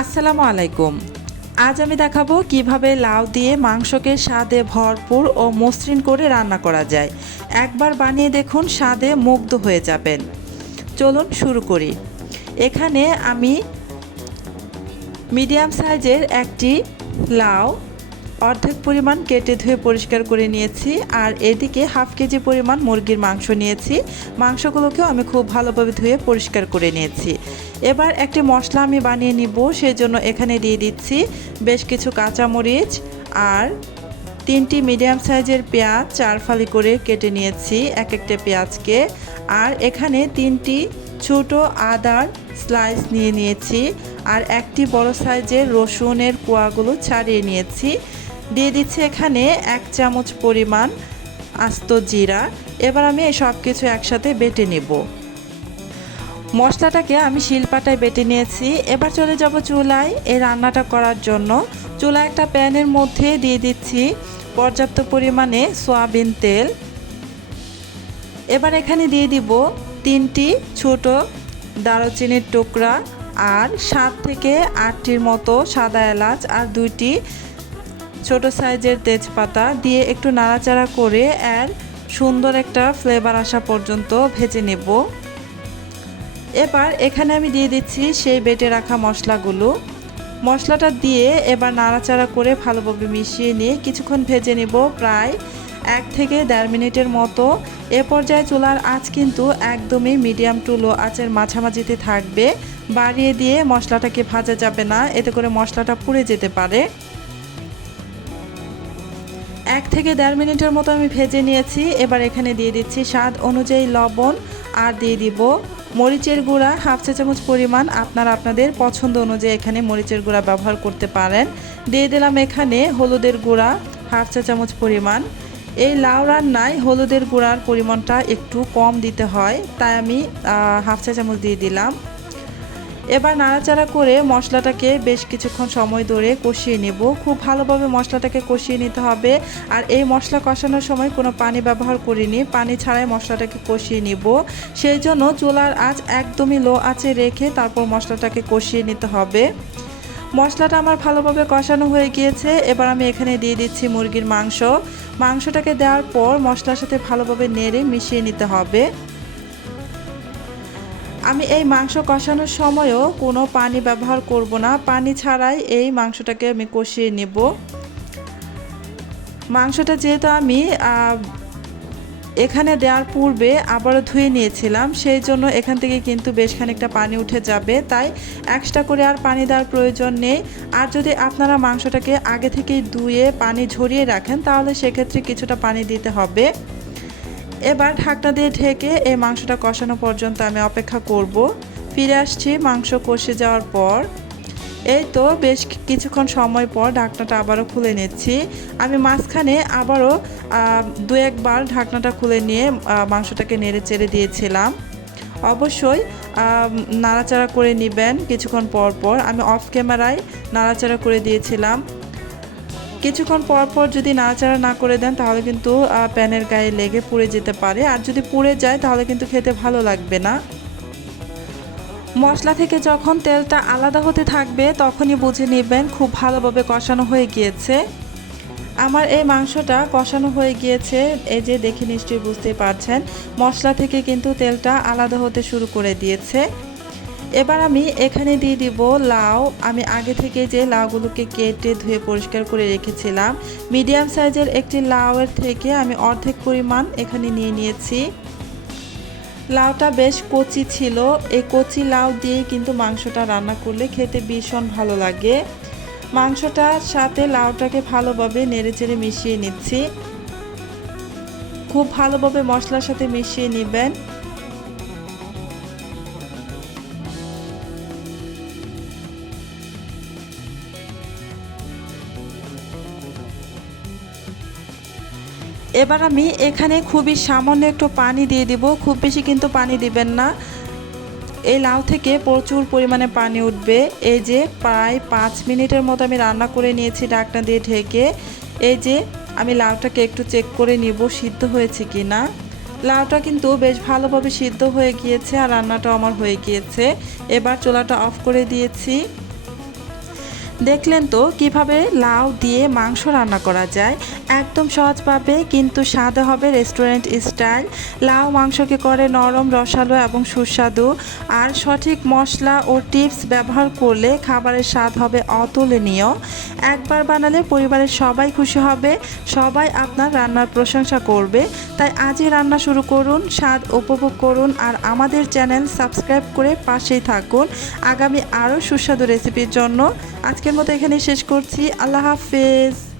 আসসালামু আলাইকুম। আজ আমি দেখাবো কিভাবে লাউ দিয়ে মাংসকে স্বাদে ভরপুর ও মসৃণ করে রান্না করা যায়। একবার বানিয়ে দেখুন, স্বাদে মুগ্ধ হয়ে যাবেন। চলুন শুরু করি। এখানে আমি মিডিয়াম সাইজের একটি লাউ অর্ধেক পরিমাণ কেটে ধুয়ে পরিষ্কার করে নিয়েছি, আর এদিকে হাফ কেজি পরিমাণ মুরগির মাংস নিয়েছি। মাংসগুলোকেও আমি খুব ভালোভাবে ধুয়ে পরিষ্কার করে নিয়েছি। এবার একটি মশলা আমি বানিয়ে নিব, সেই জন্য এখানে দিয়ে দিচ্ছি বেশ কিছু কাঁচামরিচ আর 3টি মিডিয়াম সাইজের পেঁয়াজ 4 ফালি করে কেটে নিয়েছি এক একটা পেঁয়াজকে। আর এখানে 3টি ছোট আদার স্লাইস নিয়ে নিয়েছি, আর একটি বড় সাইজের রসুনের কোয়াগুলো ছাড়িয়ে নিয়েছি। দিয়ে দিচ্ছি এখানে 1 চামচ পরিমাণ আস্ত জিরা। এবার আমি এই সব কিছু একসাথে বেটে নেব। মশলাটাকে আমি শিলপাটায় বেটে নিয়েছি। এবার চলে যাব চুলায় এই রান্নাটা করার জন্য। চুলায় একটা প্যানের মধ্যে দিয়ে দিচ্ছি পর্যাপ্ত পরিমাণে সয়াবিন তেল। এবার এখানে দিয়ে দিব 3টি ছোট দারুচিনির টুকরা আর 7 থেকে 8টির মতো সাদা এলাচ আর 2টি ছোট সাইজের তেজপাতা দিয়ে একটু নাড়াচাড়া করে এর সুন্দর একটা ফ্লেভার আসা পর্যন্ত ভেজে নেব। এবার এখানে আমি দিয়ে দিচ্ছি সেই বেটে রাখা মশলাগুলো। মশলাটা দিয়ে এবার নাড়াচাড়া করে ভালোভাবে মিশিয়ে নিয়ে কিছুক্ষণ ভেজে নেব, প্রায় 1 থেকে 1.5 মিনিটের মতো। এ পর্যায়ে চুলার আঁচ কিন্তু একদমই মিডিয়াম টু লো আঁচের মাঝামাঝিতে থাকবে। বাড়িয়ে দিয়ে মশলাটাকে ভাজা যাবে না, এতে করে মশলাটা পুড়ে যেতে পারে। 1 থেকে 1.5 মিনিটের মতো আমি ভেজে নিয়েছি। এবার এখানে দিয়ে দিচ্ছি স্বাদ অনুযায়ী লবণ আর দিয়ে দিব মরিচের গুঁড়া হাফ চা চামচ পরিমাণ। আপনারা আপনাদের পছন্দ অনুযায়ী এখানে মরিচের গুঁড়া ব্যবহার করতে পারেন। দিয়ে দিলাম এখানে হলুদের গুঁড়া হাফ চা চামচ পরিমাণ। এই লাউ রান্নায় হলুদের গুঁড়ার পরিমাণটা একটু কম দিতে হয়, তাই আমি হাফ চা চামচ দিয়ে দিলাম। এবার নাড়াচাড়া করে মশলাটাকে বেশ কিছুক্ষণ সময় ধরে কষিয়ে নেব। খুব ভালোভাবে মশলাটাকে কষিয়ে নিতে হবে। আর এই মশলা কষানোর সময় কোনো পানি ব্যবহার করিনি, পানি ছাড়াই মশলাটাকে কষিয়ে নিব। সেই জন্য চুলার আঁচ একদমই লো আঁচে রেখে তারপর মশলাটাকে কষিয়ে নিতে হবে। মশলাটা আমার ভালোভাবে কষানো হয়ে গিয়েছে। এবার আমি এখানে দিয়ে দিচ্ছি মুরগির মাংস। মাংসটাকে দেওয়ার পর মশলার সাথে ভালোভাবে নেড়ে মিশিয়ে নিতে হবে। আমি এই মাংস কষানোর সময়ও কোনো পানি ব্যবহার করব না, পানি ছাড়াই এই মাংসটাকে আমি কষিয়ে নেব। মাংসটা যেহেতু আমি এখানে দেওয়ার পূর্বে আবারও ধুয়ে নিয়েছিলাম, সেই জন্য এখান থেকে কিন্তু বেশ খানিকটা পানি উঠে যাবে, তাই এক্সট্রা করে আর পানি দেওয়ার প্রয়োজন নেই। আর যদি আপনারা মাংসটাকে আগে থেকেই ধুয়ে পানি ঝরিয়ে রাখেন তাহলে সেক্ষেত্রে কিছুটা পানি দিতে হবে। এবার ঢাকনা দিয়ে ঢেকে এই মাংসটা কষানো পর্যন্ত আমি অপেক্ষা করব। ফিরে আসছি মাংস কষে যাওয়ার পর। এই তো বেশ কিছুক্ষণ সময় পর ঢাকনাটা আবারও খুলে নিচ্ছি। আমি মাঝখানে আবারও 2-1 বার ঢাকনাটা খুলে নিয়ে মাংসটাকে নেড়ে চেড়ে দিয়েছিলাম। অবশ্যই নাড়াচাড়া করে নেবেন কিছুক্ষণ পর পর। আমি অফ ক্যামেরায় নাড়াচাড়া করে দিয়েছিলাম। কিছুক্ষণ পর পর যদি নাড়াচাড়া না করে দেন তাহলে কিন্তু প্যানের গায়ে লেগে পুড়ে যেতে পারে, আর যদি পুড়ে যায় তাহলে কিন্তু খেতে ভালো লাগবে না। মশলা থেকে যখন তেলটা আলাদা হতে থাকবে তখনই বুঝে নেবেন খুব ভালোভাবে কষানো হয়ে গিয়েছে। আমার এই মাংসটা কষানো হয়ে গিয়েছে, এই যে দেখে নিশ্চয়ই বুঝতে পারছেন মশলা থেকে কিন্তু তেলটা আলাদা হতে শুরু করে দিয়েছে। এবার আমি এখানে দিয়ে দিব লাউ। আমি আগে থেকে যে লাউগুলোকে কেটে ধুয়ে পরিষ্কার করে রেখেছিলাম, মিডিয়াম সাইজের একটি লাউয়ের থেকে আমি অর্ধেক পরিমাণ এখানে নিয়ে নিয়েছি। লাউটা বেশ কচি ছিল, এই কচি লাউ দিয়ে কিন্তু মাংসটা রান্না করলে খেতে ভীষণ ভালো লাগে। মাংসটার সাথে লাউটাকে ভালোভাবে নেড়েচেড়ে মিশিয়ে নিচ্ছি। খুব ভালোভাবে মশলার সাথে মিশিয়ে নেবেন। এবার আমি এখানে খুবই সামান্য একটু পানি দিয়ে দিব, খুব বেশি কিন্তু পানি দিবেন না। এই লাউ থেকে প্রচুর পরিমাণে পানি উঠবে। এই যে প্রায় 5 মিনিটের মতো আমি রান্না করে নিয়েছি ঢাকনা দিয়ে ঢেকে। এই যে আমি লাউটাকে একটু চেক করে নিব সিদ্ধ হয়েছে কি না। লাউটা কিন্তু বেশ ভালোভাবে সিদ্ধ হয়ে গিয়েছে আর রান্নাটাও আমার হয়ে গিয়েছে। এবার চুলাটা অফ করে দিয়েছি। দেখলেন তো কিভাবে লাউ দিয়ে মাংস রান্না করা যায়, একদম সহজভাবে কিন্তু স্বাদে হবে রেস্টুরেন্ট স্টাইল। লাউ মাংসকে করে নরম, রসালো এবং সুস্বাদু, আর সঠিক মশলা ও টিপস ব্যবহার করলে খাবারের স্বাদ হবে অতুলনীয়। একবার বানালে পরিবারের সবাই খুশি হবে, সবাই আপনার রান্নার প্রশংসা করবে। তাই আজই রান্না শুরু করুন, স্বাদ উপভোগ করুন আর আমাদের চ্যানেল সাবস্ক্রাইব করে পাশেই থাকুন আগামী আরও সুস্বাদু রেসিপির জন্য। আজকের মতো এখানেই শেষ করছি। আল্লাহ হাফেজ।